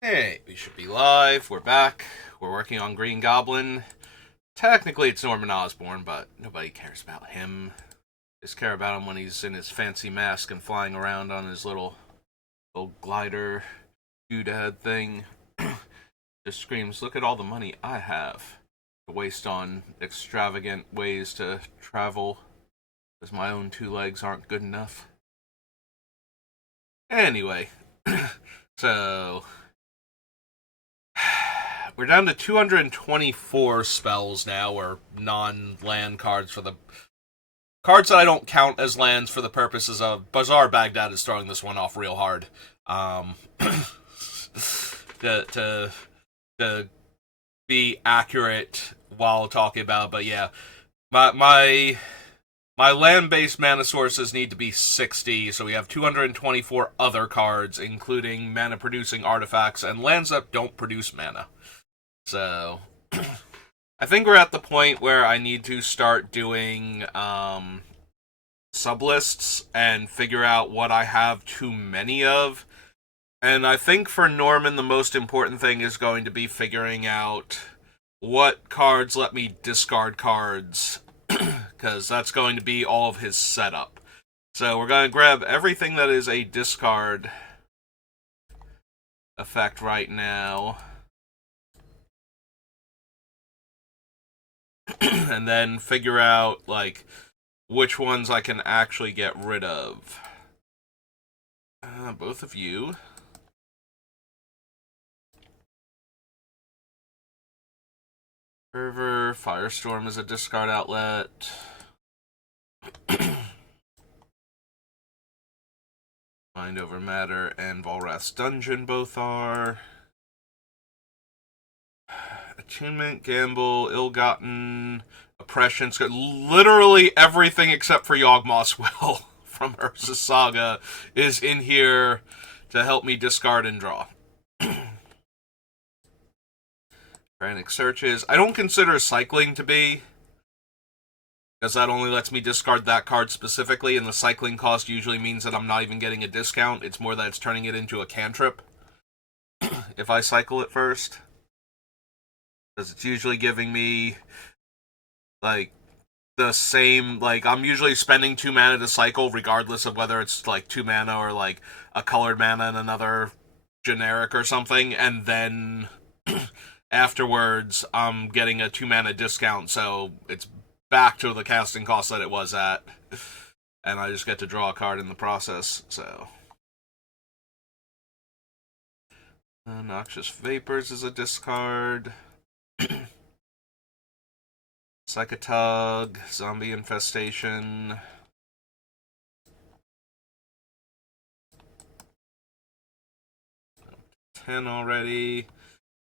Hey, we should be live. We're back. We're working on Green Goblin. Technically, it's Norman Osborn, but nobody cares about him. Just care about him when he's in his fancy mask and flying around on his little glider doodad thing. Just screams, "Look at all the money I have to waste on extravagant ways to travel, because my own two legs aren't good enough." Anyway, so we're down to 224 spells now, or non-land cards for the cards that I don't count as lands for the purposes of Bazaar Baghdad is throwing this one off real hard. Um, to to be accurate while talking about it, but yeah, my land-based mana sources need to be 60, so we have 224 other cards, including mana-producing artifacts and lands that don't produce mana. So, I think we're at the point where I need to start doing sublists and figure out what I have too many of. And I think for Norman, the most important thing is going to be figuring out what cards let me discard cards, because that's going to be all of his setup. So we're going to grab everything that is a discard effect right now. And then figure out, like, which ones I can actually get rid of. Both of you. Fervor, Firestorm is a discard outlet. Mind Over Matter and Volrath's Dungeon both are. Attunement, Gamble, Ill-Gotten, Oppression. Literally everything except for Yawgmoth's Will from Urza's Saga is in here to help me discard and draw. Frantic Searches. I don't consider cycling to be, because that only lets me discard that card specifically, and the cycling cost usually means that I'm not even getting a discount. It's more that it's turning it into a cantrip if I cycle it first. Because it's usually giving me, like, the same, like, I'm usually spending 2 mana to cycle, regardless of whether it's, like, 2 mana or, like, a colored mana and another generic or something, and then afterwards, I'm getting a 2 mana discount, so it's back to the casting cost that it was at, and I just get to draw a card in the process, so. Noxious Vapors is a discard. Psychotug, Zombie Infestation. 10 already.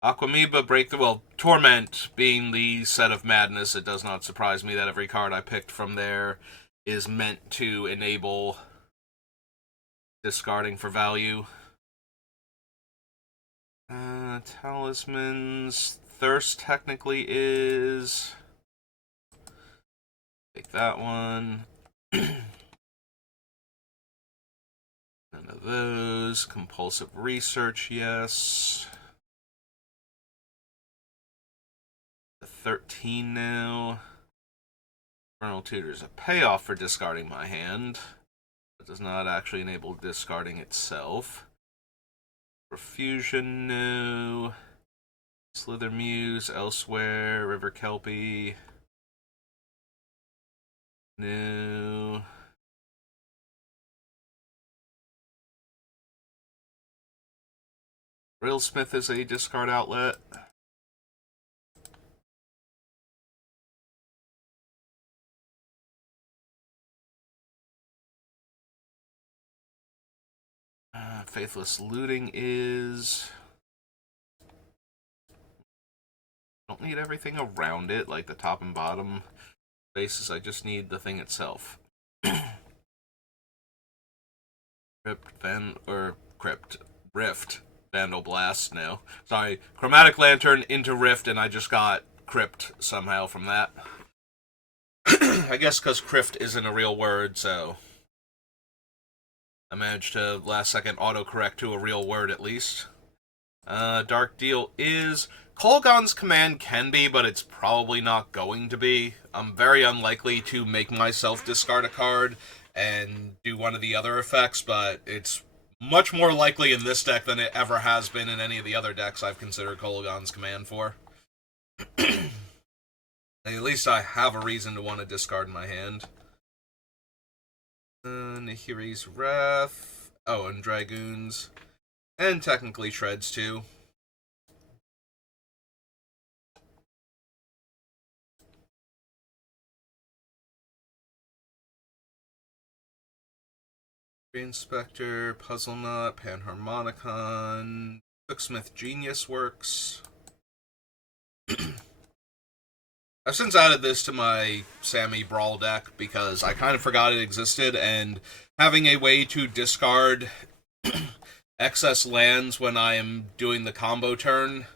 Aquamoeba, Break the... Well, Torment being the set of madness, it does not surprise me that every card I picked from there is meant to enable discarding for value. Talismans. Thirst technically is... Take that one. None of those. Compulsive Research, yes. 13 now. Infernal Tutor is a payoff for discarding my hand. It does not actually enable discarding itself. Profusion, no. Slither Muse, Elsewhere. River Kelpie, no. Railsmith is a discard outlet. Faithless Looting is... Don't need everything around it, like the top and bottom bases. I just need the thing itself. Rift. Vandal Blast, no. Sorry, Chromatic Lantern into Rift, and I just got Crypt somehow from that. I guess because Crypt isn't a real word, so I managed to last second autocorrect to a real word at least. Dark Deal is... Kolaghan's Command can be, but it's probably not going to be. I'm very unlikely to make myself discard a card and do one of the other effects, but it's much more likely in this deck than it ever has been in any of the other decks I've considered Kolaghan's Command for. At least I have a reason to want to discard my hand. Nahiri's Wrath. Oh, and Dragoons. And technically Shreds, too. Inspector, Puzzle Nut, Panharmonicon, Cooksmith Genius works. I've since added this to my Sammy Brawl deck because I kind of forgot it existed, and having a way to discard excess lands when I am doing the combo turn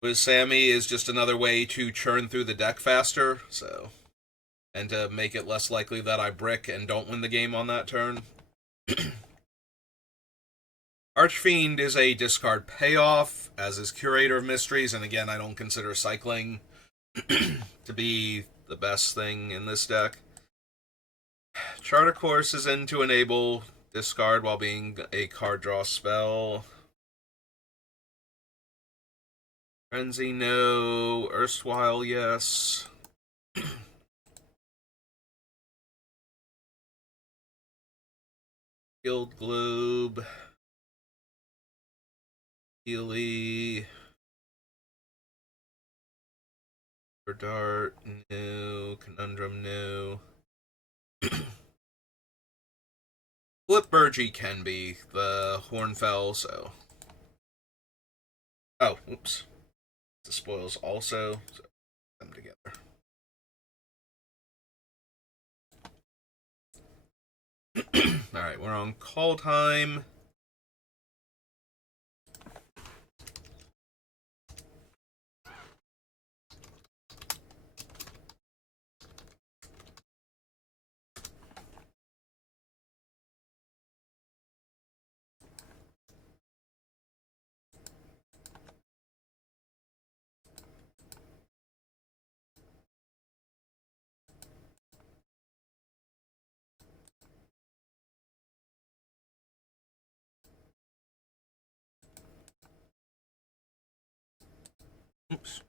with Sammy is just another way to churn through the deck faster, so... and to make it less likely that I brick and don't win the game on that turn. Archfiend is a discard payoff, as is Curator of Mysteries, and again, I don't consider cycling to be the best thing in this deck. Charter Course is in to enable discard while being a card draw spell. Frenzy, no. Erstwhile, yes. Guild Globe. Healy. Dart, no. Conundrum, no. Flipburgy can be the Hornfell, so... oh, oops. The spoils also, so them together. Alright, we're on call time. Oops.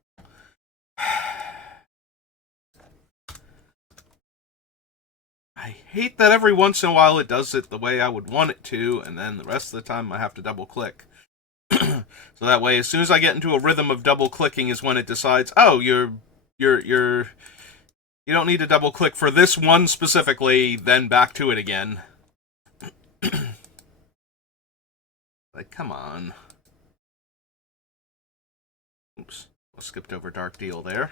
I hate that every once in a while it does it the way I would want it to, and then the rest of the time I have to double click. So that way, as soon as I get into a rhythm of double clicking is when it decides, oh, you don't need to double click for this one specifically, then back to it again. Like, come on. Oops. I skipped over Dark Deal there.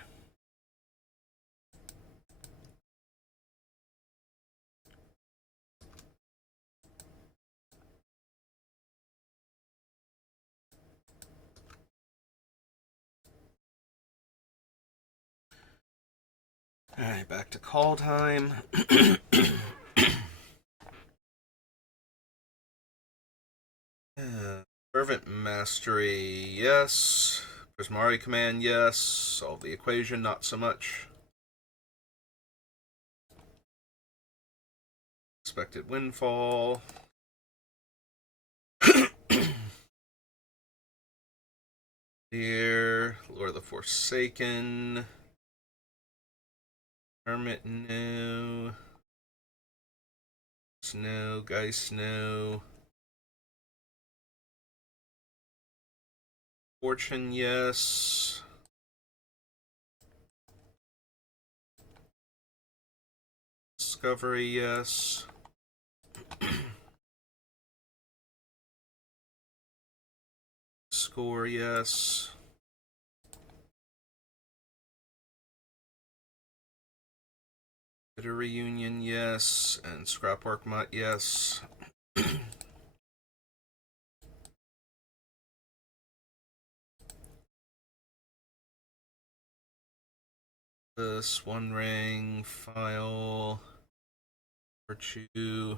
Alright, back to call time. Fervent Mastery, yes. Prismari Command, yes. Solve the equation, not so much. Expected Windfall. Here, Lord of the Forsaken. Hermit, no. Snow, Geist, no. Fortune, yes. Discovery, yes. Score, yes. Bitter Reunion, yes. And Scrapwork Mutt, yes. This One Ring, File, Virtue.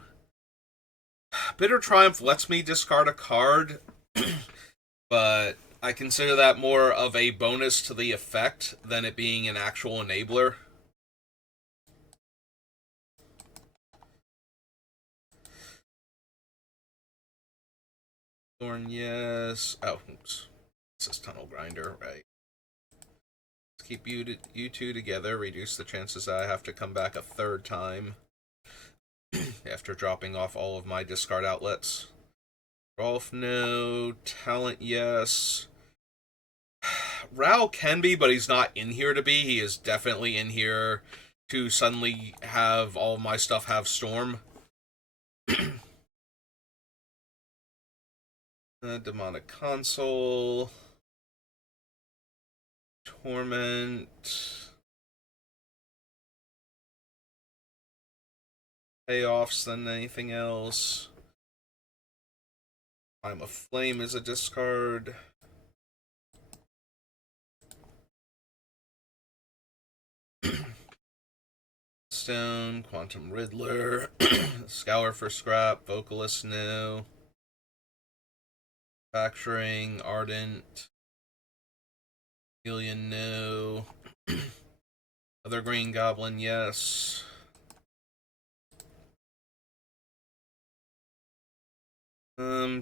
Bitter Triumph lets me discard a card but I consider that more of a bonus to the effect than it being an actual enabler. Thorn, yes. Oh, oops. This is Tunnel Grinder, right? Let's keep you two together. Reduce the chances that I have to come back a third time after dropping off all of my discard outlets. Rolf, no. Talent, yes. Rao can be, but he's not in here to be. He is definitely in here to suddenly have all my stuff have Storm. Demonic Console. Torment. Payoffs than anything else. I'm a Flame is a discard. Stone, Quantum Riddler, Scour for Scrap, Vocalist, no. Factoring, Ardent, Alien, no. Other Green Goblin, yes.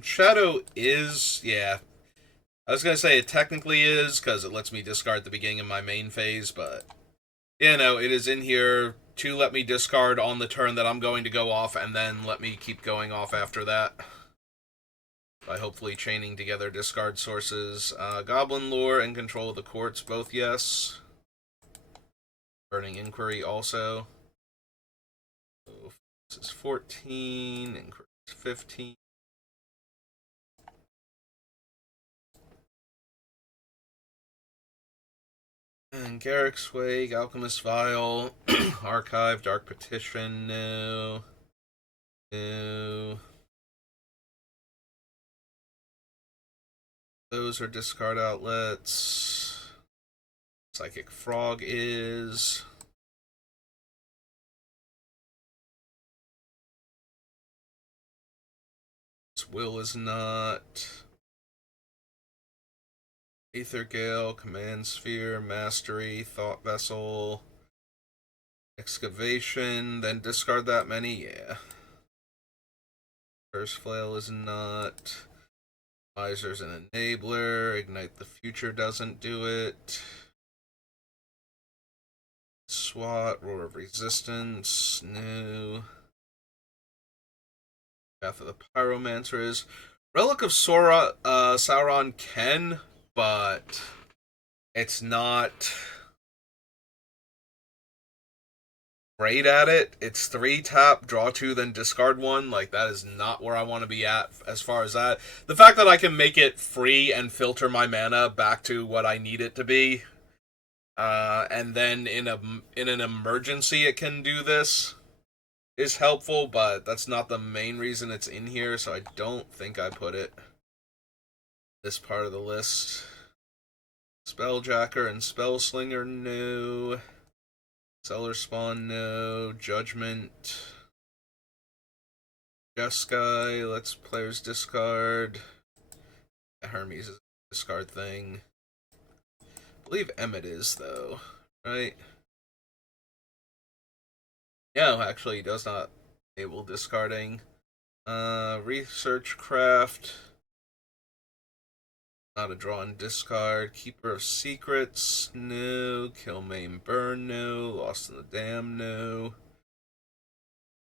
Shadow is, yeah. I was gonna say it technically is, because it lets me discard the beginning of my main phase, but yeah, no, it is in here to let me discard on the turn that I'm going to go off, and then let me keep going off after that. By hopefully chaining together discard sources. Goblin Lore and Control of the Courts, both yes. Burning Inquiry also. So this is 14, Inquiry is 15. And Garrick's Wake, Alchemist Vial, Archive, Dark Petition, no. No. Those are discard outlets. Psychic Frog is. Will is not. Aether Gale, Command Sphere, Mastery, Thought Vessel, Excavation, then discard that many, yeah. First Flail is not. Miser's an enabler. Ignite the Future doesn't do it. SWAT, Roar of Resistance, no. Path of the Pyromancer is. Relic of Sauron can, but it's not great at it. It's 3 tap, draw 2, then discard 1. Like, that is not where I want to be at as far as that. The fact that I can make it free and filter my mana back to what I need it to be, and then in an emergency it can do this, is helpful, but that's not the main reason it's in here, so I don't think I put it this part of the list. Spelljacker and Spellslinger, no. Cellar Spawn, no. Judgment. Jeskai lets players discard. Hermes is a discard thing. I believe Emmet is, though. Right? No, actually, he does not enable discarding. Research Craft. Not a draw and discard. Keeper of Secrets, no. Kill, Maim, Burn, no. Lost in the Dam, no.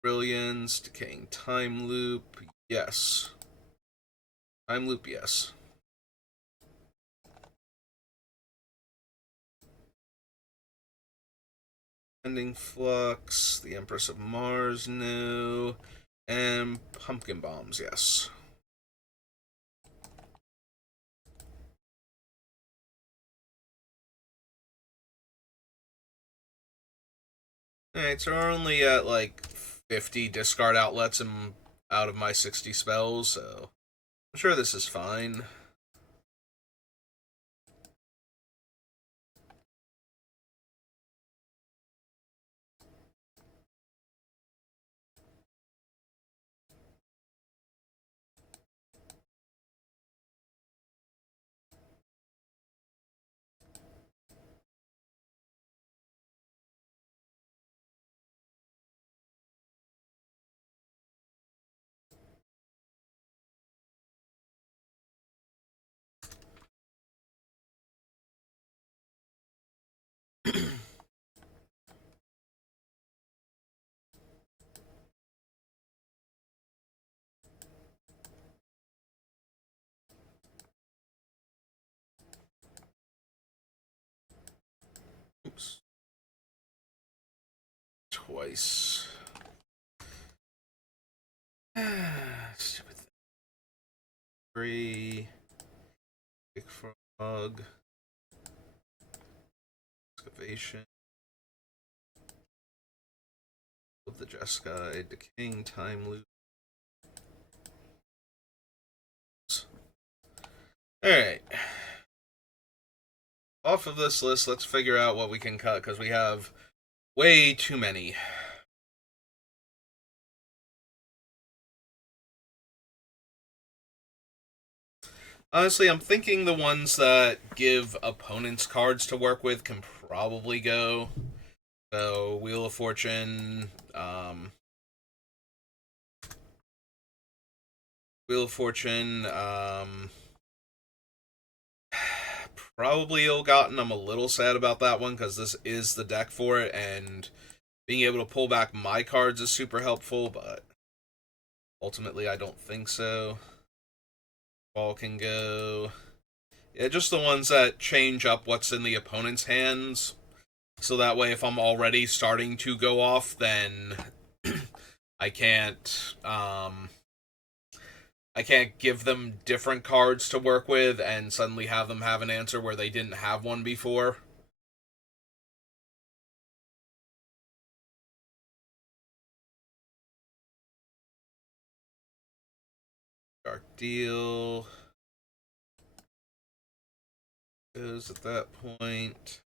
Brilliance, Decaying Time Loop, yes. Time Loop, yes. Ending Flux, the Empress of Mars, no. And Pumpkin Bombs, yes. Alright, so we're only at like 50 discard outlets out of my 60 spells, so I'm sure this is fine. Oops. Twice. Stupid thing. 3. Big Frog. Excavation. Of the Jeskai. Decaying Time Loop. Alright. Off of this list, let's figure out what we can cut, because we have way too many. Honestly, I'm thinking the ones that give opponents cards to work with can probably go. So, Wheel of Fortune, probably Ill-Gotten. I'm a little sad about that one because this is the deck for it, and being able to pull back my cards is super helpful, but ultimately I don't think so. Ball can go. Yeah, just the ones that change up what's in the opponent's hands. So that way, if I'm already starting to go off, then I can't give them different cards to work with and suddenly have them have an answer where they didn't have one before. Dark Deal goes at that point.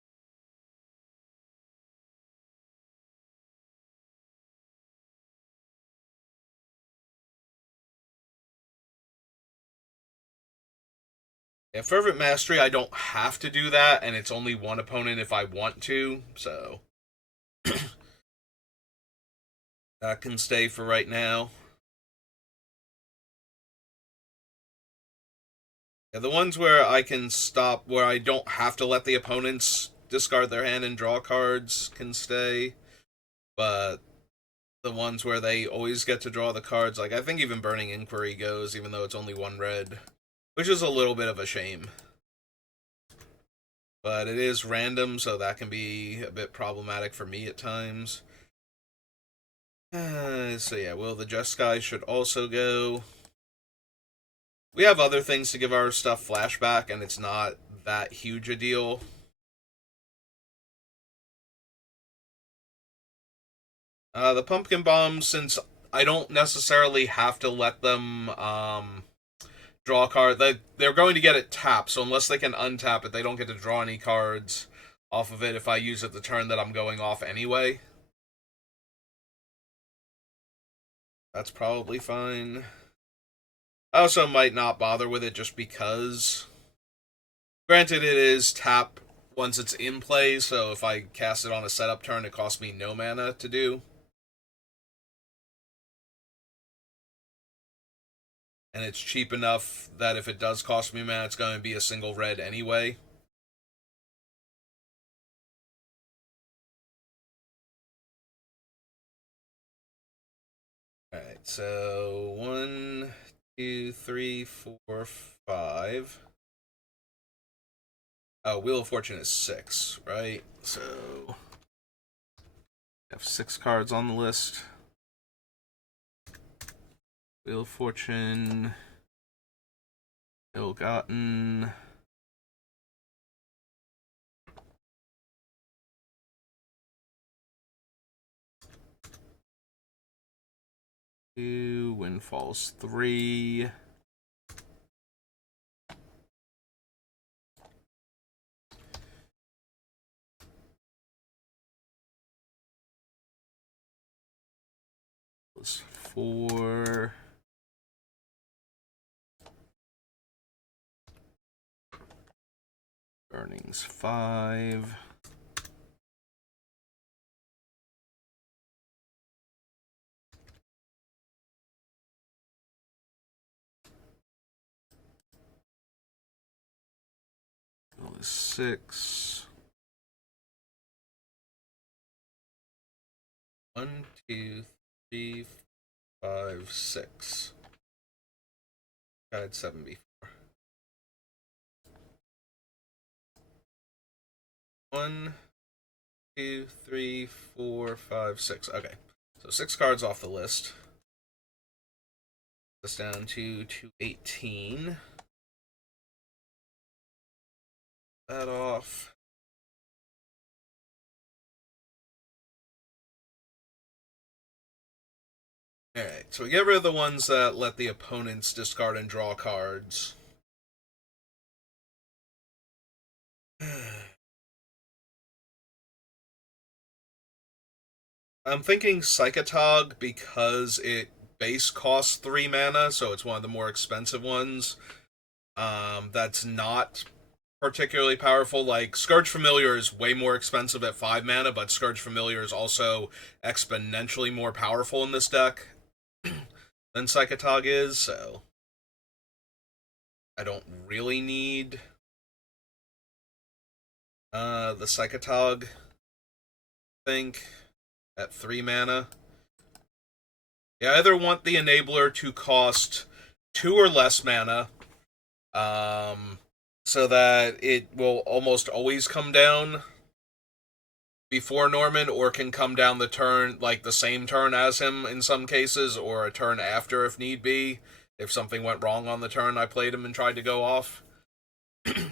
Yeah, Fervent Mastery, I don't have to do that, and it's only one opponent if I want to, so that can stay for right now. Yeah, the ones where I can stop, where I don't have to let the opponents discard their hand and draw cards can stay, but the ones where they always get to draw the cards, like I think even Burning Inquiry goes, even though it's only one red, which is a little bit of a shame. But it is random, so that can be a bit problematic for me at times. So yeah, Will the Jeskai should also go. We have other things to give our stuff flashback, and it's not that huge a deal. The Pumpkin Bombs, since I don't necessarily have to let them draw a card, they're going to get it tapped, so unless they can untap it, they don't get to draw any cards off of it if I use it the turn that I'm going off anyway. That's probably fine. I also might not bother with it just because. Granted, it is tap once it's in play, so if I cast it on a setup turn, it costs me no mana to do. And it's cheap enough that if it does cost me mana, it's going to be a single red anyway. Alright, so 1, 2, 3, 4, 5. Oh, Wheel of Fortune is 6, right? So I have 6 cards on the list. Wheel of Fortune, Ill-Gotten, two, Windfalls 3. Was 4. Burnings 5. Was 6. 1, 2, 3, 5, 6. I had 7 before. 1, 2, 3, 4, 5, 6. Okay. So 6 cards off the list. This down to 218. That off. Alright, so we get rid of the ones that let the opponents discard and draw cards. I'm thinking Psychotog because it base costs 3 mana, so it's one of the more expensive ones. That's not particularly powerful. Like, Scourge Familiar is way more expensive at 5 mana, but Scourge Familiar is also exponentially more powerful in this deck than Psychotog is, so I don't really need the Psychotog, I think, at 3 mana. Yeah, I either want the Enabler to cost 2 or less mana, so that it will almost always come down before Norman, or can come down the turn, like the same turn as him in some cases, or a turn after if need be, if something went wrong on the turn I played him and tried to go off. But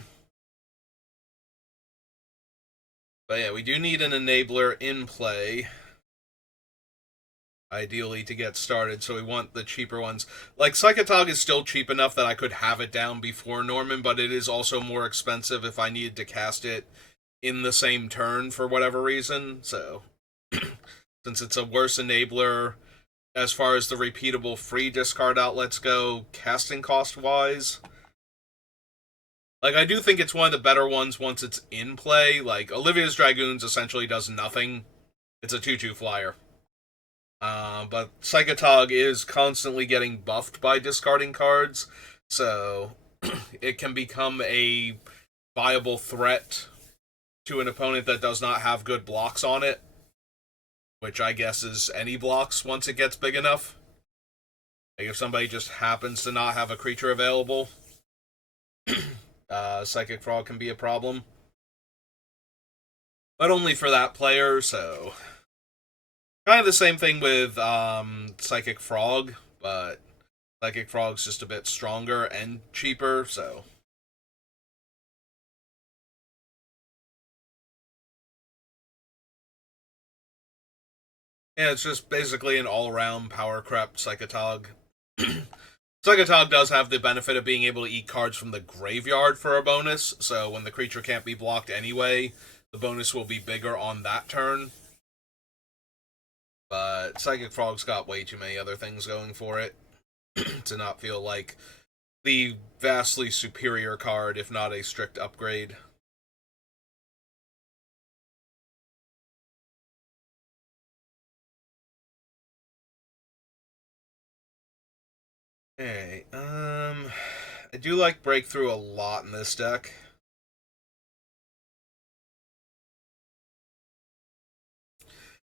yeah, we do need an Enabler in play, ideally, to get started, so we want the cheaper ones. Like, Psychotog is still cheap enough that I could have it down before Norman, but it is also more expensive if I needed to cast it in the same turn for whatever reason, so since it's a worse enabler as far as the repeatable free discard outlets go, casting cost wise. Like, I do think it's one of the better ones once it's in play. Like, Olivia's Dragoons essentially does nothing. It's a 2/2 flyer. But Psychotog is constantly getting buffed by discarding cards, so it can become a viable threat to an opponent that does not have good blocks on it, which I guess is any blocks once it gets big enough. Like, if somebody just happens to not have a creature available, Psychic Frog can be a problem. But only for that player, so kind of the same thing with Psychic Frog, but Psychic Frog's just a bit stronger and cheaper, so yeah, it's just basically an all-around power crept Psychotog. Psychotog does have the benefit of being able to eat cards from the graveyard for a bonus, so when the creature can't be blocked anyway, the bonus will be bigger on that turn. But Psychic Frog's got way too many other things going for it to not feel like the vastly superior card, if not a strict upgrade. Hey, I do like Breakthrough a lot in this deck.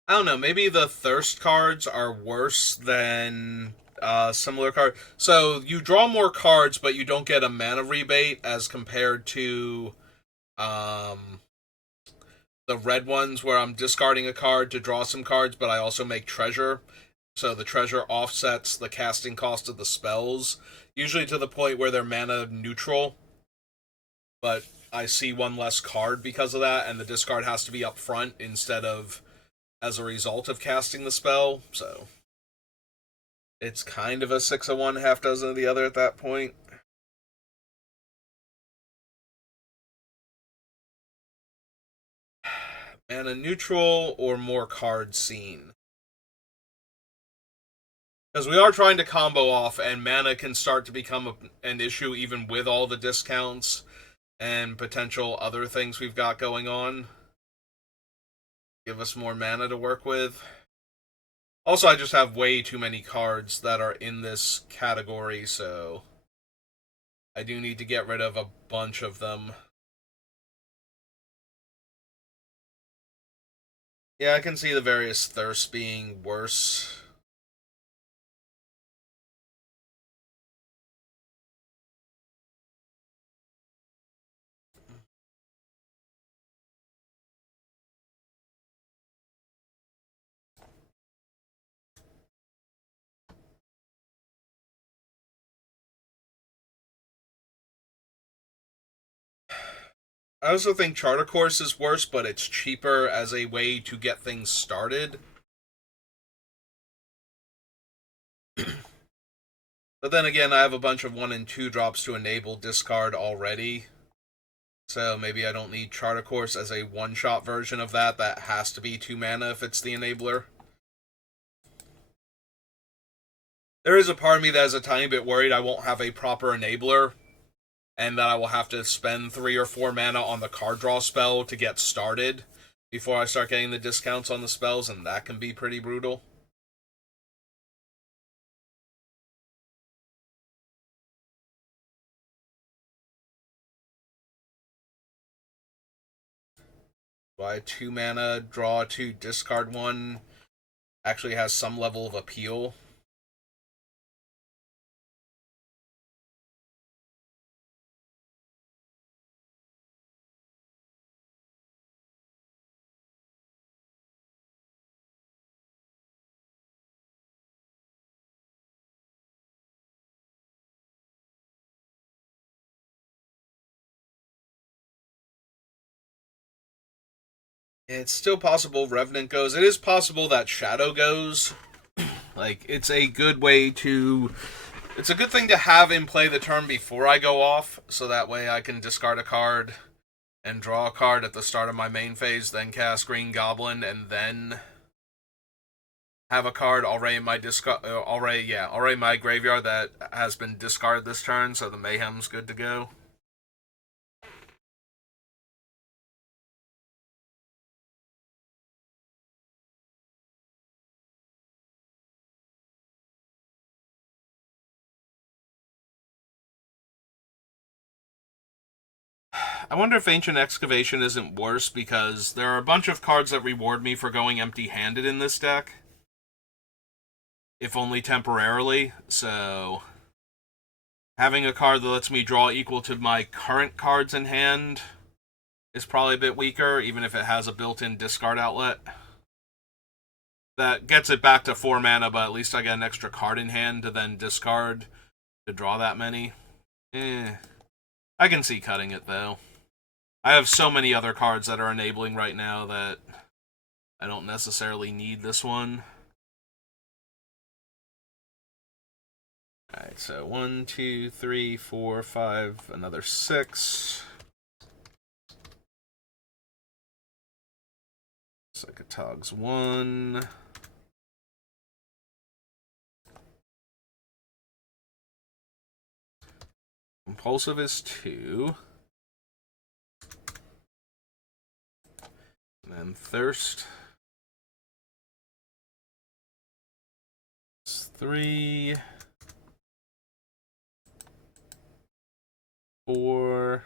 I don't know, maybe the Thirst cards are worse than similar card. So you draw more cards, but you don't get a mana rebate as compared to um, the red ones, where I'm discarding a card to draw some cards, but I also make treasure. So the treasure offsets the casting cost of the spells, usually to the point where they're mana neutral, but I see one less card because of that, and the discard has to be up front instead of as a result of casting the spell, so it's kind of a 6 of one, half dozen of the other at that point. Mana neutral or more cards seen. Because we are trying to combo off, and mana can start to become an issue even with all the discounts and potential other things we've got going on. Give us more mana to work with. Also, I just have way too many cards that are in this category, so I do need to get rid of a bunch of them. Yeah, I can see the various thirsts being worse. I also think Charter Course is worse, but it's cheaper as a way to get things started. But then again, I have a bunch of 1 and 2 drops to enable discard already. So maybe I don't need Charter Course as a one-shot version of that. That has to be 2 mana if it's the enabler. There is a part of me that is a tiny bit worried I won't have a proper enabler, and that I will have to spend 3 or 4 mana on the card draw spell to get started before I start getting the discounts on the spells, and that can be pretty brutal. Why 2 mana, draw 2, discard 1 actually has some level of appeal. It's still possible Revenant goes. It is possible that Shadow goes. Like, it's a good way to. It's a good thing to have in play the turn before I go off, so that way I can discard a card and draw a card at the start of my main phase, then cast Green Goblin, and then have a card already in my already in my graveyard that has been discarded this turn, so the Mayhem's good to go. I wonder if Ancient Excavation isn't worse because there are a bunch of cards that reward me for going empty-handed in this deck, if only temporarily. So having a card that lets me draw equal to my current cards in hand is probably a bit weaker, even if it has a built-in discard outlet. That gets it back to 4 mana, but at least I get an extra card in hand to then discard to draw that many. I can see cutting it, though. I have so many other cards that are enabling right now that I don't necessarily need this one. Alright, so 1, 2, 3, 4, 5, another 6. Psychotog's 1. Impulsive is 2. And then Thirst is 3. 4.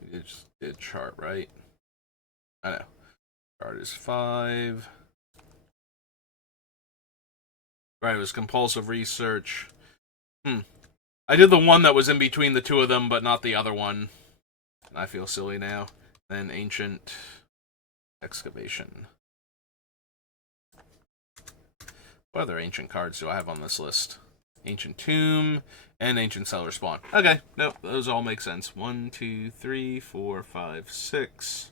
We just did chart, right? I know. Chart is 5. Right, it was compulsive research. I did the one that was in between the two of them, but not the other one. I feel silly now. Then Ancient Excavation. What other ancient cards do I have on this list? Ancient Tomb and Ancient Cellar Spawn. Okay, nope, those all make sense. 1, 2, 3, 4, 5, 6.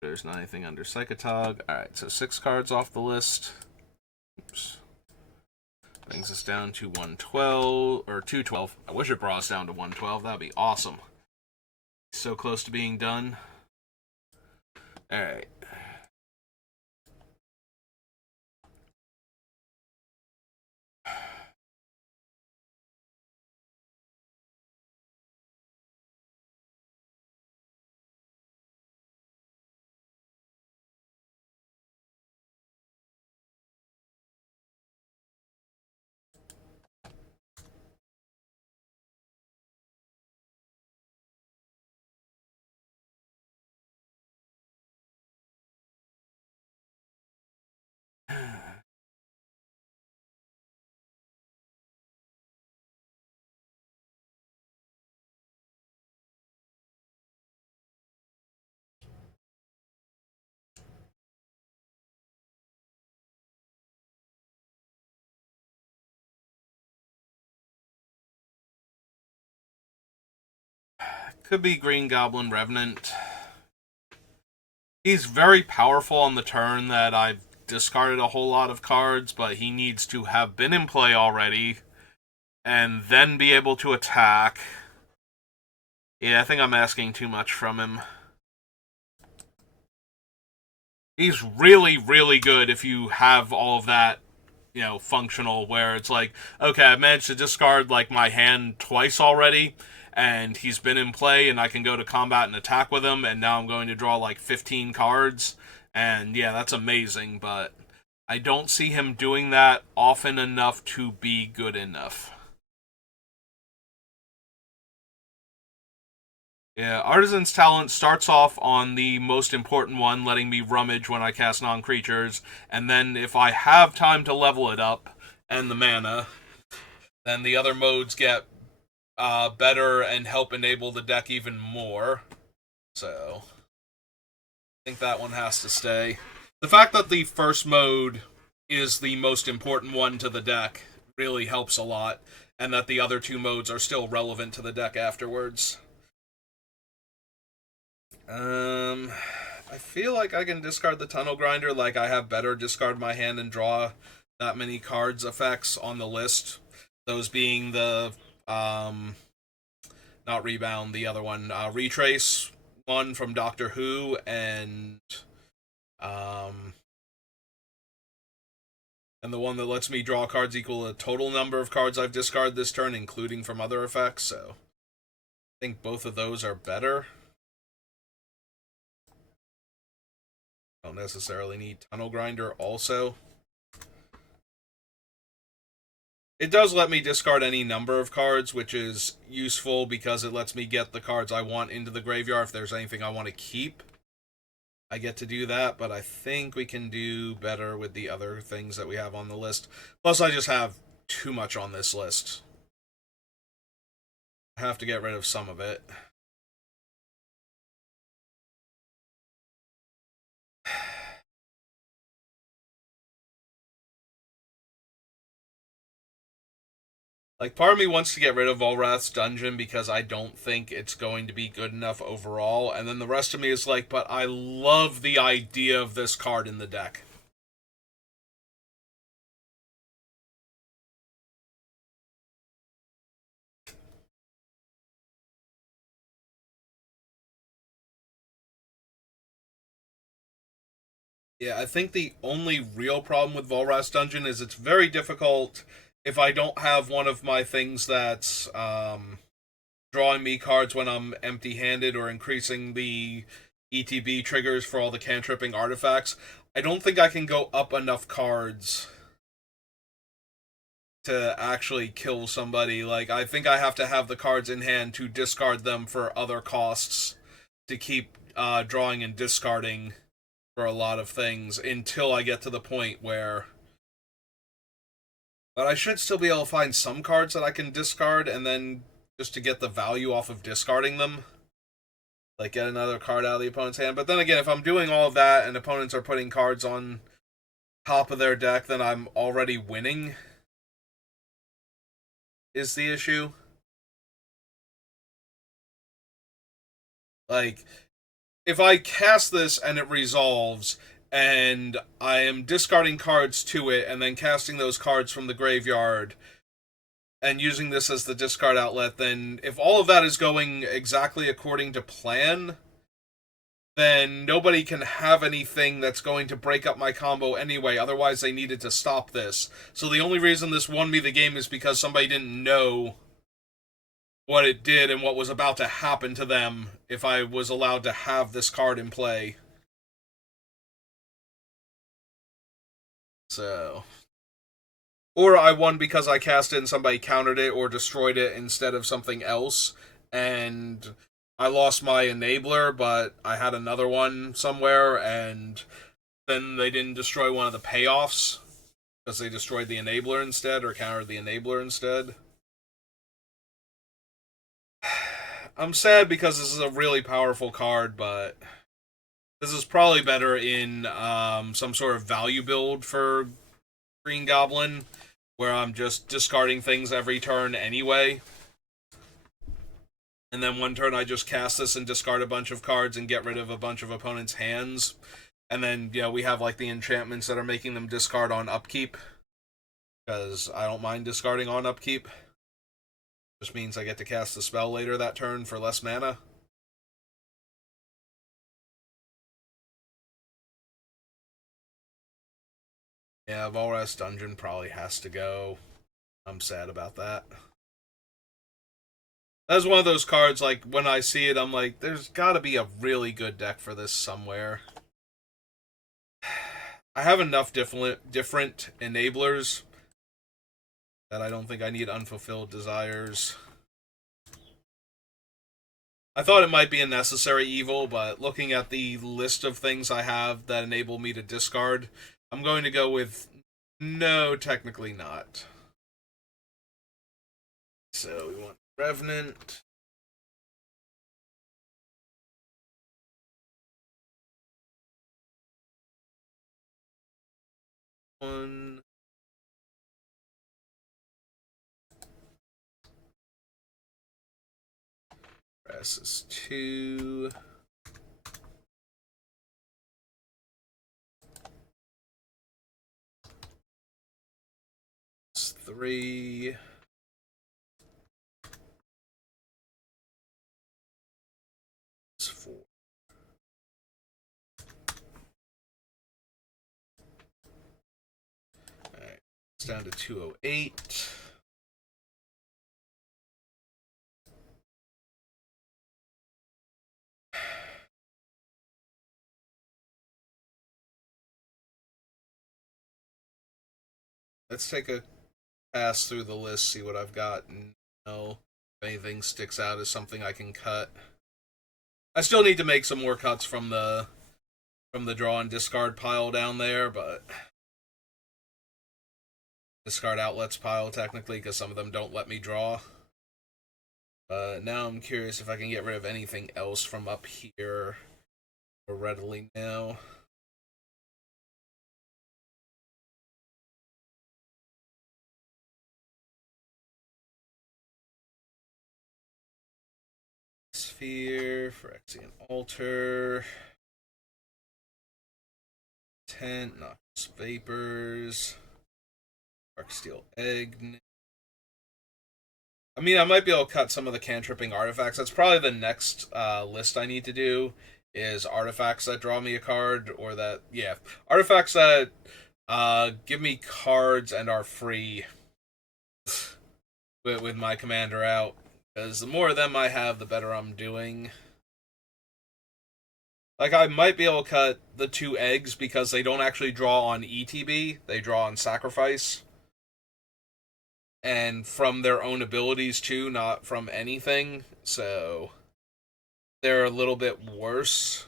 There's not anything under Psychotog. Alright, so 6 cards off the list. Oops. Brings us down to 112, or 212. I wish it brought us down to 112. That would be awesome. So close to being done. Alright. Could be Green Goblin Revenant. He's very powerful on the turn that I've discarded a whole lot of cards, but he needs to have been in play already and then be able to attack. Yeah, I think I'm asking too much from him. He's really, really good if you have all of that, functional, where it's like, okay, I managed to discard, my hand twice already, and he's been in play, and I can go to combat and attack with him, and now I'm going to draw, 15 cards, and yeah, that's amazing, but I don't see him doing that often enough to be good enough. Yeah, Artisan's Talent starts off on the most important one, letting me rummage when I cast non-creatures, and then if I have time to level it up, and the mana, then the other modes get better and help enable the deck even more. So, I think that one has to stay. The fact that the first mode is the most important one to the deck really helps a lot, and that the other two modes are still relevant to the deck afterwards. I feel like I can discard the Tunnel Grinder, I have better discard my hand and draw that many cards effects on the list. Those being the, not Rebound, the other one, Retrace one from Doctor Who, and the one that lets me draw cards equal the total number of cards I've discarded this turn, including from other effects, so I think both of those are better. Don't necessarily need Tunnel Grinder also. It does let me discard any number of cards, which is useful because it lets me get the cards I want into the graveyard. If there's anything I want to keep, I get to do that, but I think we can do better with the other things that we have on the list. Plus, I just have too much on this list. I have to get rid of some of it. Part of me wants to get rid of Volrath's Dungeon because I don't think it's going to be good enough overall, and then the rest of me is like, but I love the idea of this card in the deck. Yeah, I think the only real problem with Volrath's Dungeon is it's very difficult if I don't have one of my things that's drawing me cards when I'm empty-handed or increasing the ETB triggers for all the cantripping artifacts. I don't think I can go up enough cards to actually kill somebody. I think I have to have the cards in hand to discard them for other costs to keep drawing and discarding for a lot of things until I get to the point where... But I should still be able to find some cards that I can discard, and then just to get the value off of discarding them. Get another card out of the opponent's hand. But then again, if I'm doing all of that and opponents are putting cards on top of their deck, then I'm already winning, is the issue. If I cast this and it resolves, and I am discarding cards to it, and then casting those cards from the graveyard, and using this as the discard outlet, then if all of that is going exactly according to plan, then nobody can have anything that's going to break up my combo anyway, otherwise they needed to stop this. So the only reason this won me the game is because somebody didn't know what it did and what was about to happen to them if I was allowed to have this card in play. So... Or I won because I cast it and somebody countered it or destroyed it instead of something else, and I lost my enabler, but I had another one somewhere, and then they didn't destroy one of the payoffs because they destroyed the enabler instead, or countered the enabler instead. I'm sad because this is a really powerful card, but this is probably better in some sort of value build for Green Goblin, where I'm just discarding things every turn anyway. And then one turn I just cast this and discard a bunch of cards and get rid of a bunch of opponents' hands. And then, we have like the enchantments that are making them discard on upkeep. Because I don't mind discarding on upkeep. Just means I get to cast the spell later that turn for less mana. Yeah, Volrath's Dungeon probably has to go. I'm sad about that. That's one of those cards, like, when I see it, I'm like, there's gotta be a really good deck for this somewhere. I have enough different enablers that I don't think I need unfulfilled desires. I thought it might be a necessary evil, but looking at the list of things I have that enable me to discard, I'm going to go with no, technically not. So we want Revenant. One. Press is 2. It's 3. It's 4. Alright. It's down to 208. Let's take a pass through the list, see what I've got, and if anything sticks out as something I can cut. I still need to make some more cuts from the draw and discard pile down there, but discard outlets pile technically, because some of them don't let me draw. Now I'm curious if I can get rid of anything else from up here more readily now. Sphere, Phyrexian Altar, Tent, Noxious Vapors, Darksteel Egg. I mean, I might be able to cut some of the cantripping artifacts. That's probably the next list I need to do, is artifacts that draw me a card, or that, artifacts that give me cards and are free with my commander out. Because the more of them I have, the better I'm doing. Like, I might be able to cut the 2 eggs because they don't actually draw on ETB, they draw on sacrifice. And from their own abilities, too, not from anything. So, they're a little bit worse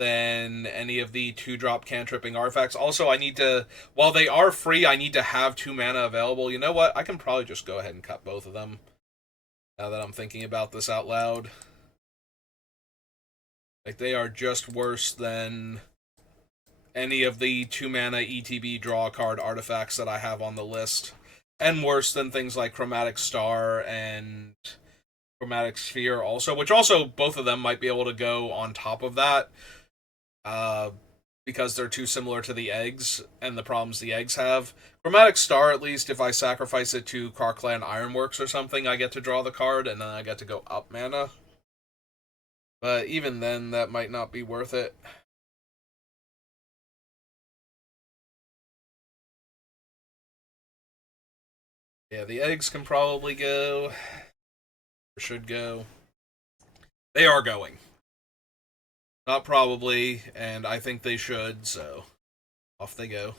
than any of the 2-drop cantripping artifacts. Also, I need to, while they are free, I need to have 2 mana available. You know what? I can probably just go ahead and cut both of them, now that I'm thinking about this out loud. Like, they are just worse than any of the 2 mana ETB draw card artifacts that I have on the list. And worse than things like Chromatic Star and Chromatic Sphere also, which also both of them might be able to go on top of that. Because they're too similar to the eggs and the problems the eggs have. Chromatic Star, at least, if I sacrifice it to Karkland Ironworks or something, I get to draw the card, and then I get to go up mana. But even then, that might not be worth it. Yeah, the eggs can probably go. Or should go. They are going. Not probably, and I think they should, so off they go.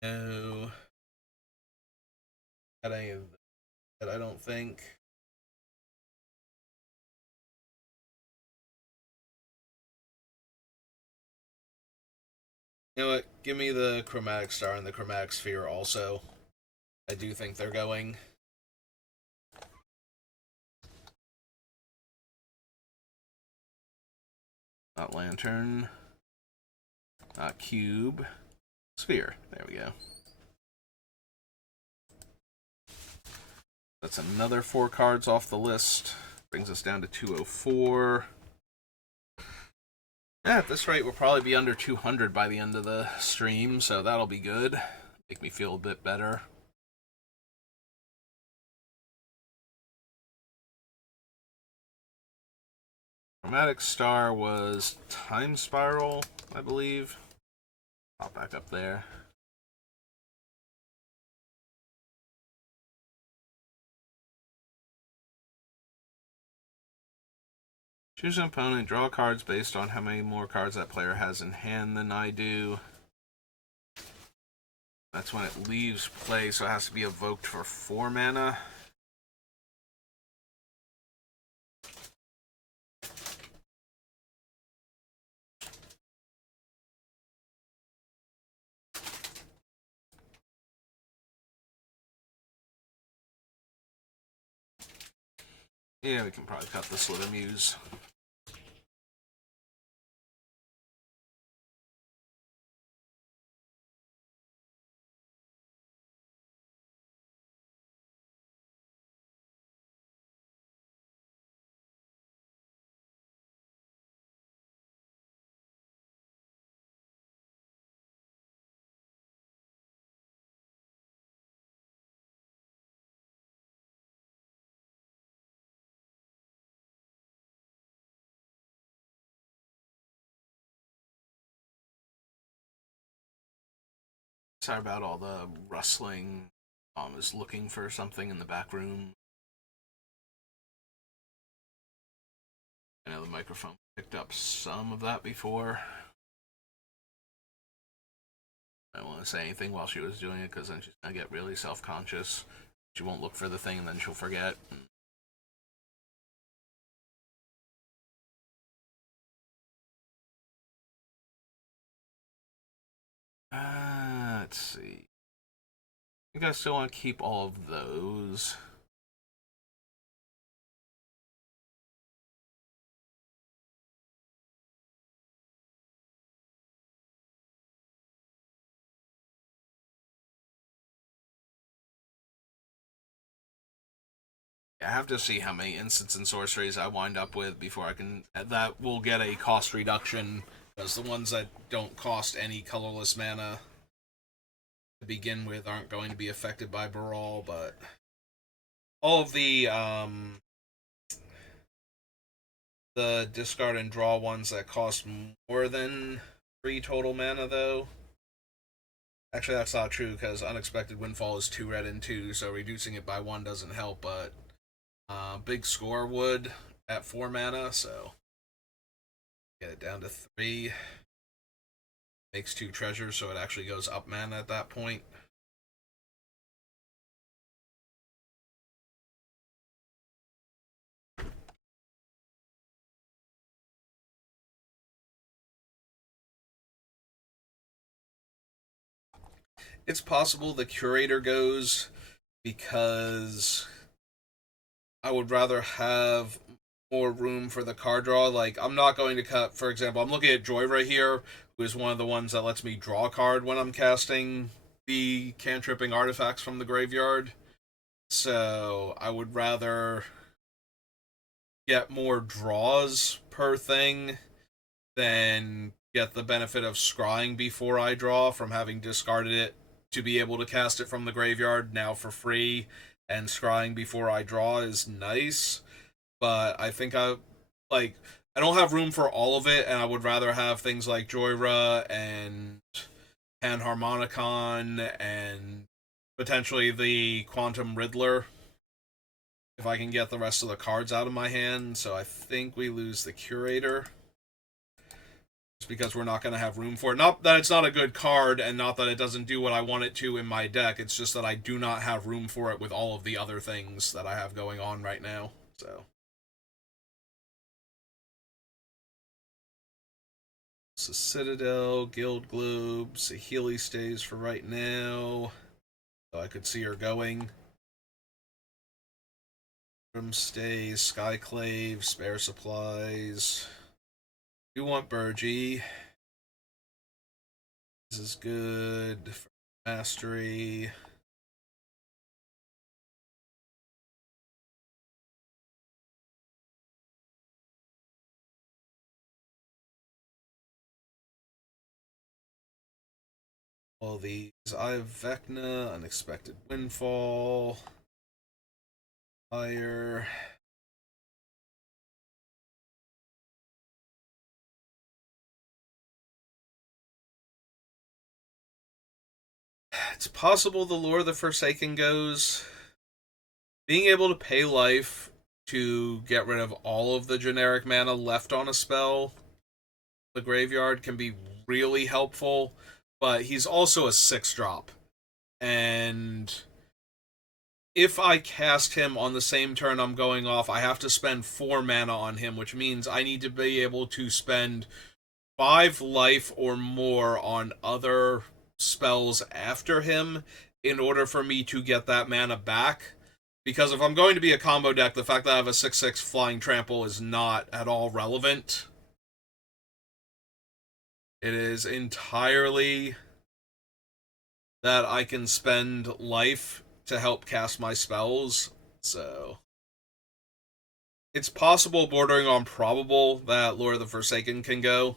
No. Got any of that, I don't think. You know what? Give me the Chromatic Star and the Chromatic Sphere also. I do think they're going. Not lantern. Not cube. Sphere. There we go. That's another 4 cards off the list. Brings us down to 204. Yeah, at this rate, we'll probably be under 200 by the end of the stream, so that'll be good. Make me feel a bit better. Chromatic Star was Time Spiral, I believe. Pop back up there. Choose an opponent, draw cards based on how many more cards that player has in hand than I do. That's when it leaves play, so it has to be evoked for 4 mana. Yeah, we can probably cut this Slither Muse. Sorry about all the rustling. I was looking for something in the back room. I know the microphone picked up some of that before. I don't want to say anything while she was doing it because then she's going to get really self-conscious. She won't look for the thing and then she'll forget. Let's see. I think I still want to keep all of those. I have to see how many instants and sorceries I wind up with before I can. That will get a cost reduction because the ones that don't cost any colorless mana to begin with aren't going to be affected by Baral, but all of the discard and draw ones that cost more than 3 total mana, though. Actually, that's not true because Unexpected Windfall is 2 red and 2, so reducing it by 1 doesn't help, but Big Score would at 4 mana, so get it down to 3. Makes 2 treasures, so it actually goes up mana at that point. It's possible the Curator goes because I would rather have more room for the card draw. Like, I'm not going to cut, for example, I'm looking at Joy right here, who is one of the ones that lets me draw a card when I'm casting the cantripping artifacts from the graveyard. So I would rather get more draws per thing than get the benefit of scrying before I draw from having discarded it to be able to cast it from the graveyard now for free. And scrying before I draw is nice, but I think I don't have room for all of it, and I would rather have things like Joyra and Panharmonicon and potentially the Quantum Riddler if I can get the rest of the cards out of my hand. So I think we lose the Curator. Just because we're not going to have room for it. Not that it's not a good card, and not that it doesn't do what I want it to in my deck. It's just that I do not have room for it with all of the other things that I have going on right now. So Citadel, Guild Globe, Saheeli stays for right now. So I could see her going. Stays, Skyclave, Spare Supplies. We want Burgie. This is good for mastery. All these. I have Vecna, Unexpected Windfall, Fire. It's possible the Lore of the Forsaken goes. Being able to pay life to get rid of all of the generic mana left on a spell, the graveyard, can be really helpful, but he's also a 6-drop. And if I cast him on the same turn I'm going off, I have to spend 4 mana on him, which means I need to be able to spend 5 life or more on other spells after him in order for me to get that mana back. Because if I'm going to be a combo deck, the fact that I have a 6/6 Flying Trample is not at all relevant. It is entirely that I can spend life to help cast my spells. So it's possible, bordering on probable, that Lord of the Forsaken can go.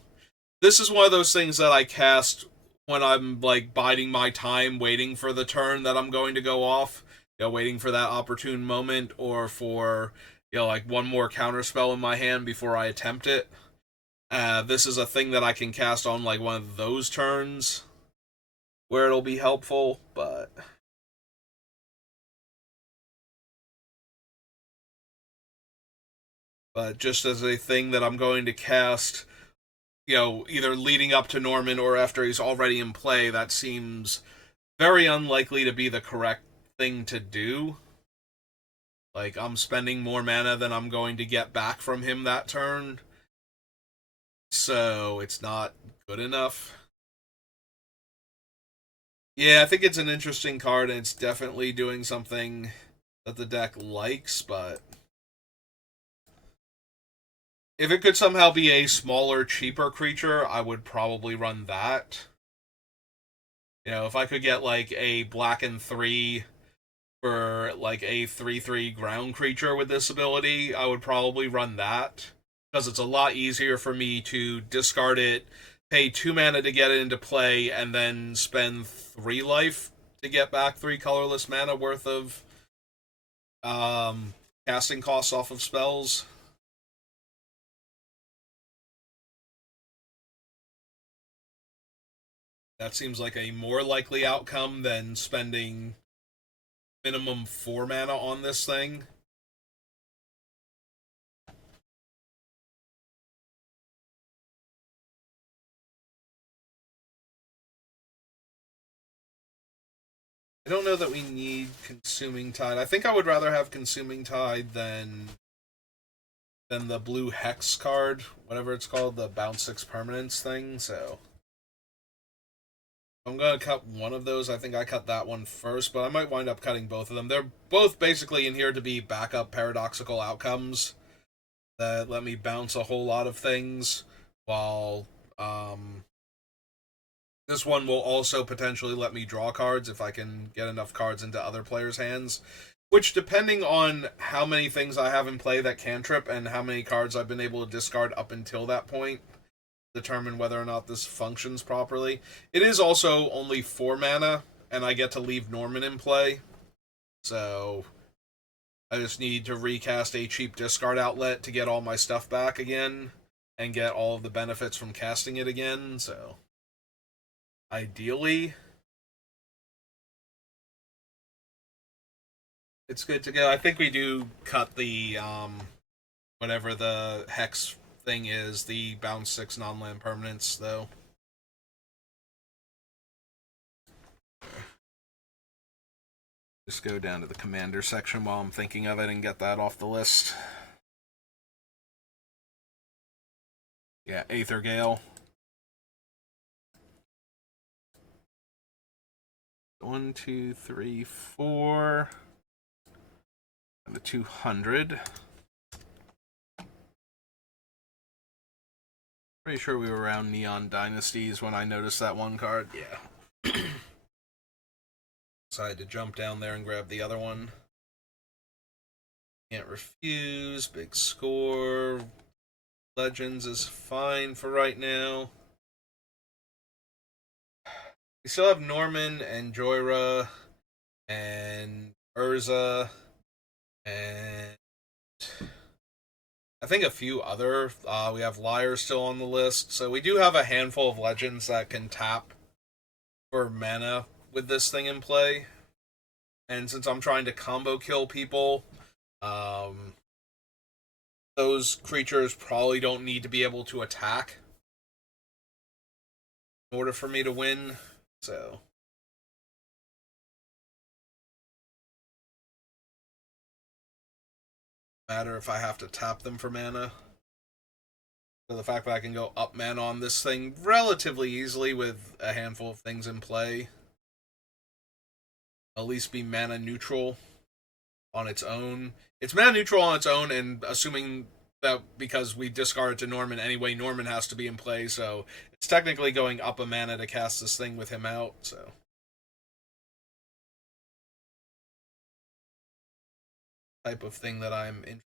This is one of those things that I cast when I'm like biding my time, waiting for the turn that I'm going to go off. Waiting for that opportune moment, or for like one more counterspell in my hand before I attempt it. This is a thing that I can cast on like one of those turns where it'll be helpful, but just as a thing that I'm going to cast, either leading up to Norman or after he's already in play, that seems very unlikely to be the correct thing to do. Like, I'm spending more mana than I'm going to get back from him that turn, so it's not good enough. Yeah, I think it's an interesting card, and it's definitely doing something that the deck likes, but if it could somehow be a smaller, cheaper creature, I would probably run that. If I could get like a black and 3 for like a 3/3 ground creature with this ability, I would probably run that. Because it's a lot easier for me to discard it, pay 2 mana to get it into play, and then spend 3 life to get back 3 colorless mana worth of casting costs off of spells. That seems like a more likely outcome than spending minimum 4 mana on this thing. I don't know that we need Consuming Tide. I think I would rather have Consuming Tide than the blue Hex card, whatever it's called, the bounce 6 permanence thing, so I'm going to cut one of those. I think I cut that one first, but I might wind up cutting both of them. They're both basically in here to be backup paradoxical outcomes that let me bounce a whole lot of things, while this one will also potentially let me draw cards if I can get enough cards into other players' hands. Which, depending on how many things I have in play that cantrip and how many cards I've been able to discard up until that point, determine whether or not this functions properly. It is also only 4 mana, and I get to leave Norman in play. So I just need to recast a cheap discard outlet to get all my stuff back again, and get all of the benefits from casting it again, so ideally it's good to go. I think we do cut the whatever the Hex thing is, the bounce 6 non-land permanents, though. Just go down to the commander section while I'm thinking of it and get that off the list. Yeah, Aether Gale. 1, 2, 3, 4. And the 200. Pretty sure we were around Neon Dynasties when I noticed that one card. Yeah. So I had to jump down there and grab the other one. Can't refuse. Big score. Legends is fine for right now. We still have Norman and Joyra and Urza and I think a few other. We have Liar still on the list, so we do have a handful of legends that can tap for mana with this thing in play. And since I'm trying to combo kill people, um, those creatures probably don't need to be able to attack in order for me to win. So matter if I have to tap them for mana. So the fact that I can go up mana on this thing relatively easily with a handful of things in play, at least be mana neutral on its own. It's mana neutral on its own, and assuming that because we discard it to Norman anyway, Norman has to be in play, so it's technically going up a mana to cast this thing with him out, so. Type of thing that I'm in.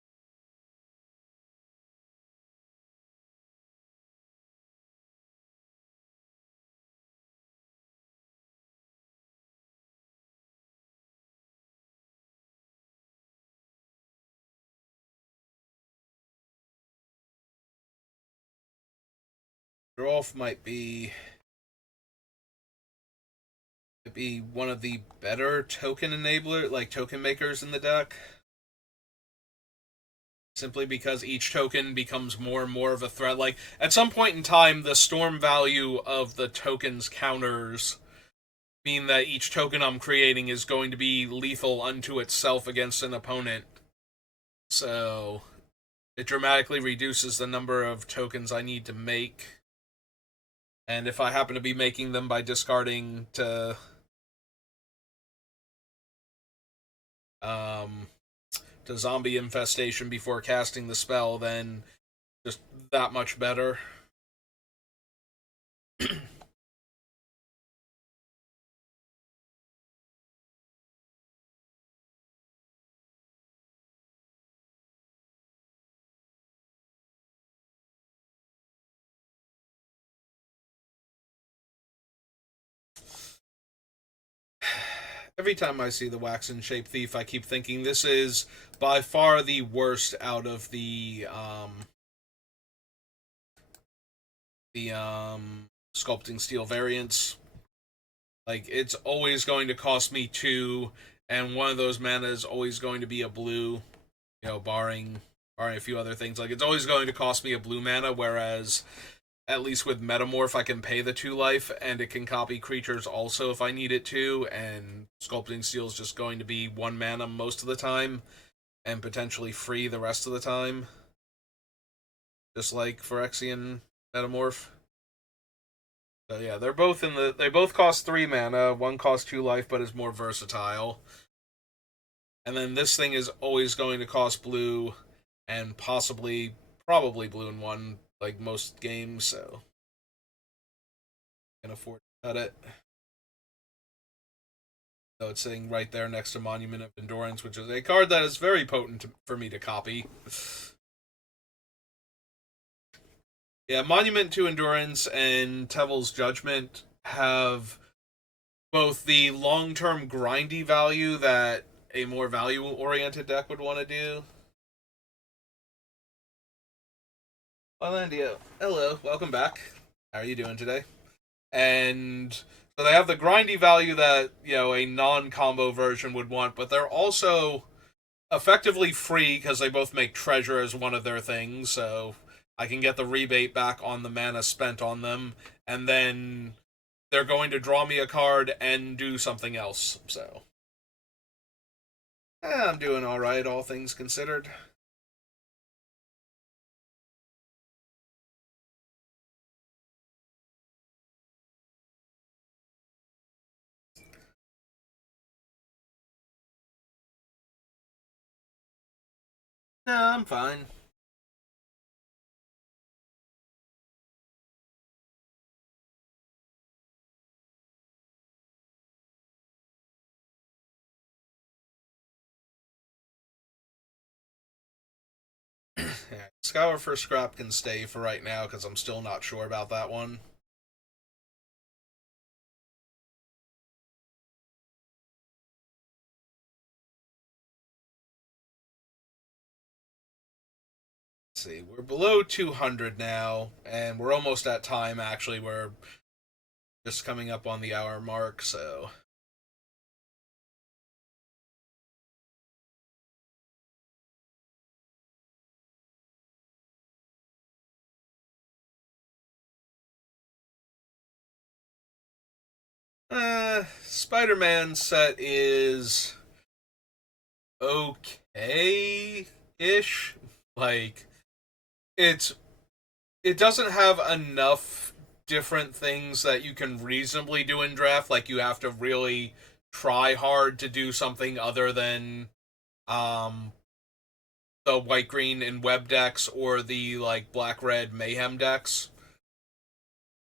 Rolf might be one of the better token enabler, like token makers in the deck. Simply because each token becomes more and more of a threat. Like, at some point in time, the storm value of the token's counters mean that each token I'm creating is going to be lethal unto itself against an opponent. So, it dramatically reduces the number of tokens I need to make. And if I happen to be making them by discarding um, to zombie infestation before casting the spell, then just that much better. Every time I see the Waxen Shape Thief, I keep thinking this is by far the worst out of the sculpting steel variants. Like, it's always going to cost me 2, and one of those mana is always going to be a blue, barring a few other things. Like, it's always going to cost me a blue mana, whereas at least with Metamorph, I can pay the 2 life, and it can copy creatures also if I need it to, and Sculpting Steel is just going to be 1 mana most of the time, and potentially free the rest of the time. Just like Phyrexian Metamorph. So yeah, they both cost 3 mana, one costs 2 life but is more versatile. And then this thing is always going to cost blue, and probably blue and 1, like most games, so can afford to cut it. So it's sitting right there next to Monument of Endurance, which is a card that is very potent for me to copy. Yeah, Monument to Endurance and Tevil's Judgment have both the long-term grindy value that a more value-oriented deck would want to do. Orlandio, hello, welcome back. How are you doing today? And so they have the grindy value that, a non-combo version would want, but they're also effectively free because they both make treasure as one of their things, so I can get the rebate back on the mana spent on them, and then they're going to draw me a card and do something else, so. I'm doing alright, all things considered. No, I'm fine. Scour for Scrap can stay for right now because I'm still not sure about that one. Let's see, we're below 200 now, and we're almost at time, actually. We're just coming up on the hour mark, so. Spider-Man set is okay-ish. Like, it's it doesn't have enough different things that you can reasonably do in draft. Like, you have to really try hard to do something other than um the white green and web decks or the like black red mayhem decks.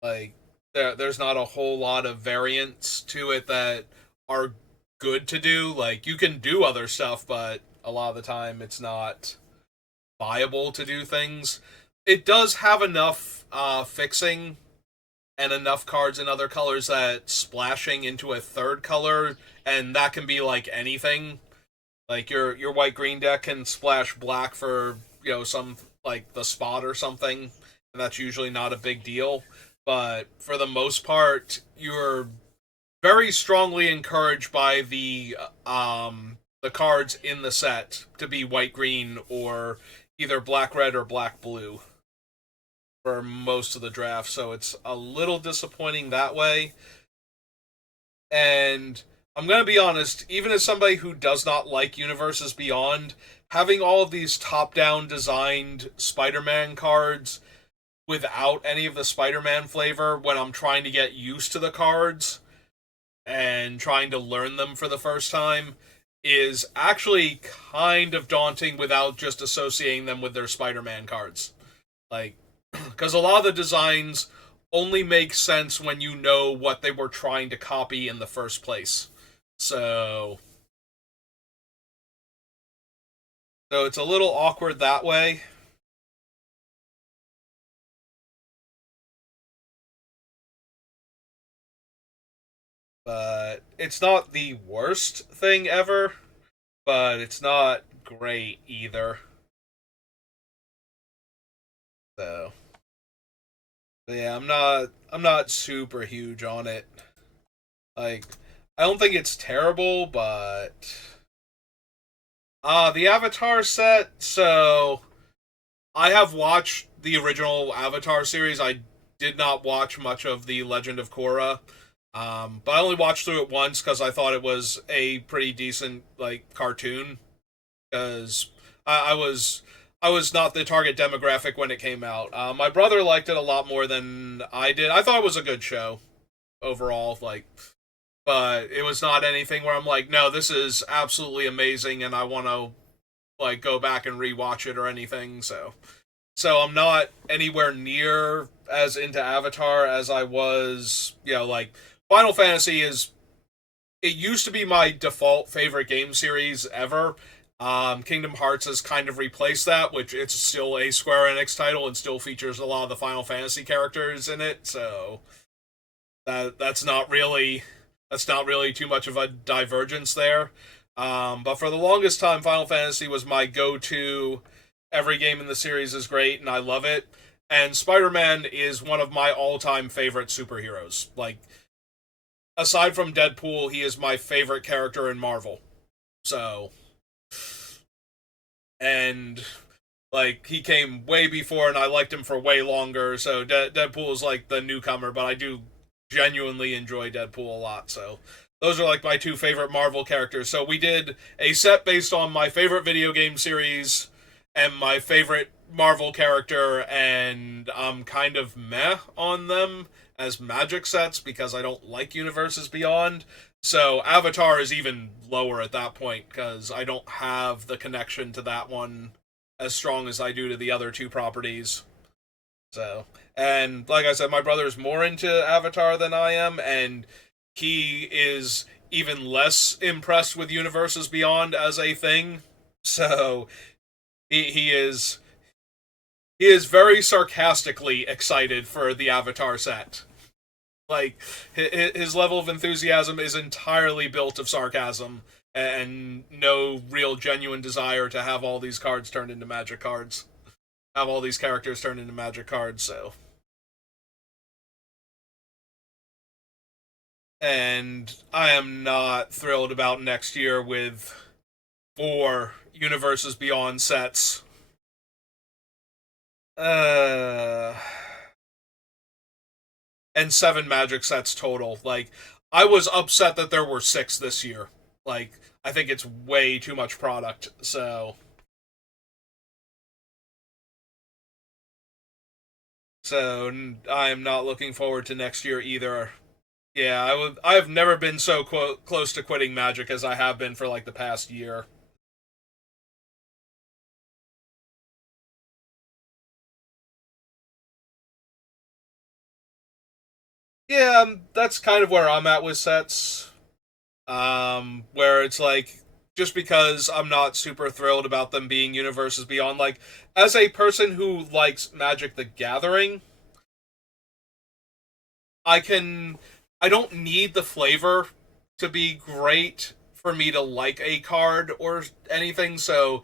Like, there's not a whole lot of variants to it that are good to do. Like, you can do other stuff, but a lot of the time it's not viable to do things. It does have enough fixing and enough cards in other colors that splashing into a third color, and that can be like anything. Like, your white green deck can splash black for, some like the spot or something, and that's usually not a big deal. But for the most part, you're very strongly encouraged by the cards in the set to be white green or either black red or black blue for most of the draft. So it's a little disappointing that way. And I'm going to be honest, even as somebody who does not like Universes Beyond, having all of these top-down designed Spider-Man cards without any of the Spider-Man flavor when I'm trying to get used to the cards and trying to learn them for the first time is actually kind of daunting without just associating them with their Spider-Man cards. Like, because a lot of the designs only make sense when you know what they were trying to copy in the first place. So, so it's a little awkward that way. But it's not the worst thing ever, but it's not great either. So, yeah, I'm not super huge on it. Like, I don't think it's terrible, but the Avatar set, so I have watched the original Avatar series. I did not watch much of the Legend of Korra. But I only watched through it once because I thought it was a pretty decent like cartoon. Because I was not the target demographic when it came out. My brother liked it a lot more than I did. I thought it was a good show overall. Like, but it was not anything where I'm like, no, this is absolutely amazing, and I want to like go back and rewatch it or anything. So I'm not anywhere near as into Avatar as I was. Like Final Fantasy is. It used to be my default favorite game series ever. Kingdom Hearts has kind of replaced that, which it's still a Square Enix title and still features a lot of the Final Fantasy characters in it. So that's not really too much of a divergence there. But for the longest time, Final Fantasy was my go-to. Every game in the series is great, and I love it. And Spider-Man is one of my all-time favorite superheroes. Like, aside from Deadpool, he is my favorite character in Marvel. So, and like he came way before, and I liked him for way longer. So Deadpool is like the newcomer, but I do genuinely enjoy Deadpool a lot. So those are like my two favorite Marvel characters. So we did a set based on my favorite video game series and my favorite Marvel character, and I'm kind of meh on them as magic sets because I don't like Universes Beyond. So Avatar is even lower at that point because I don't have the connection to that one as strong as I do to the other two properties. So, and like I said, my brother's more into Avatar than I am, and he is even less impressed with Universes Beyond as a thing. So he is He is very sarcastically excited for the Avatar set. Like, his level of enthusiasm is entirely built of sarcasm and no real genuine desire to have all these cards turned into magic cards. Have all these characters turned into magic cards, so. And I am not thrilled about next year with 4 Universes Beyond sets. Uh, and 7 Magic sets total. Like, I was upset that there were 6 this year. Like, I think it's way too much product. So I am not looking forward to next year either. Yeah, I've never been so close to quitting Magic as I have been for like the past year. Yeah, that's kind of where I'm at with sets. Where it's like, just because I'm not super thrilled about them being Universes Beyond, like, as a person who likes Magic the Gathering, I can I don't need the flavor to be great for me to like a card or anything. So,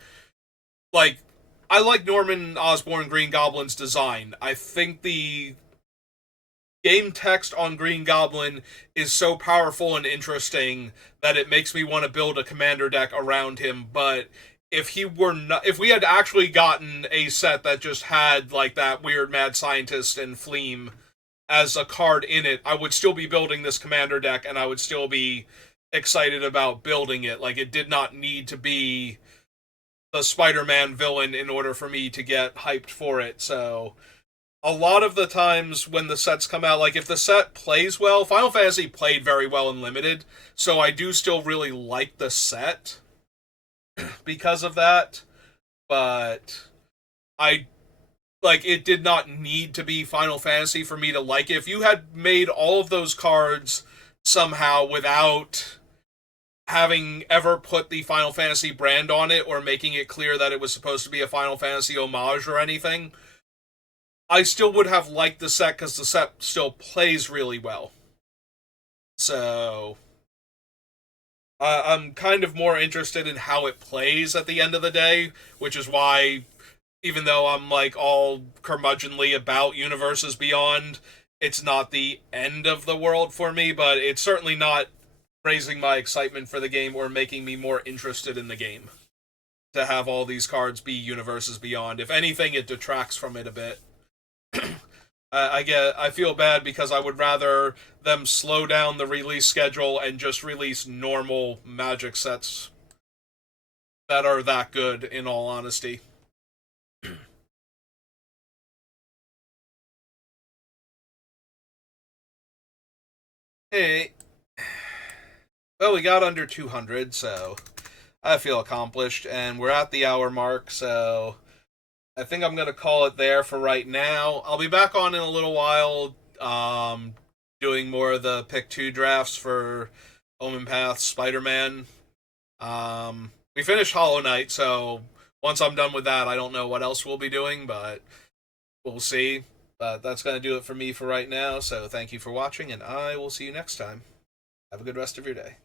like, I like Norman Osborn Green Goblin's design. I think the game text on Green Goblin is so powerful and interesting that it makes me want to build a commander deck around him. But if we had actually gotten a set that just had like that weird mad scientist and Fleam as a card in it, I would still be building this commander deck and I would still be excited about building it. Like, it did not need to be the Spider-Man villain in order for me to get hyped for it. So a lot of the times when the sets come out, like, if the set plays well, Final Fantasy played very well in Limited, so I do still really like the set because of that. But I like, it did not need to be Final Fantasy for me to like it. If you had made all of those cards somehow without having ever put the Final Fantasy brand on it or making it clear that it was supposed to be a Final Fantasy homage or anything, I still would have liked the set because the set still plays really well. So I'm kind of more interested in how it plays at the end of the day, which is why, even though I'm like all curmudgeonly about Universes Beyond, it's not the end of the world for me, but it's certainly not raising my excitement for the game or making me more interested in the game to have all these cards be Universes Beyond. If anything, it detracts from it a bit. I feel bad because I would rather them slow down the release schedule and just release normal Magic sets that are that good, in all honesty. Hey, well, we got under 200, so I feel accomplished, and we're at the hour mark, so I think I'm gonna call it there for right now. I'll be back on in a little while, doing more of the pick two drafts for Omen Path, Spider-Man. We finished Hollow Knight, so once I'm done with that, I don't know what else we'll be doing, but we'll see. But that's gonna do it for me for right now. So thank you for watching, and I will see you next time. Have a good rest of your day.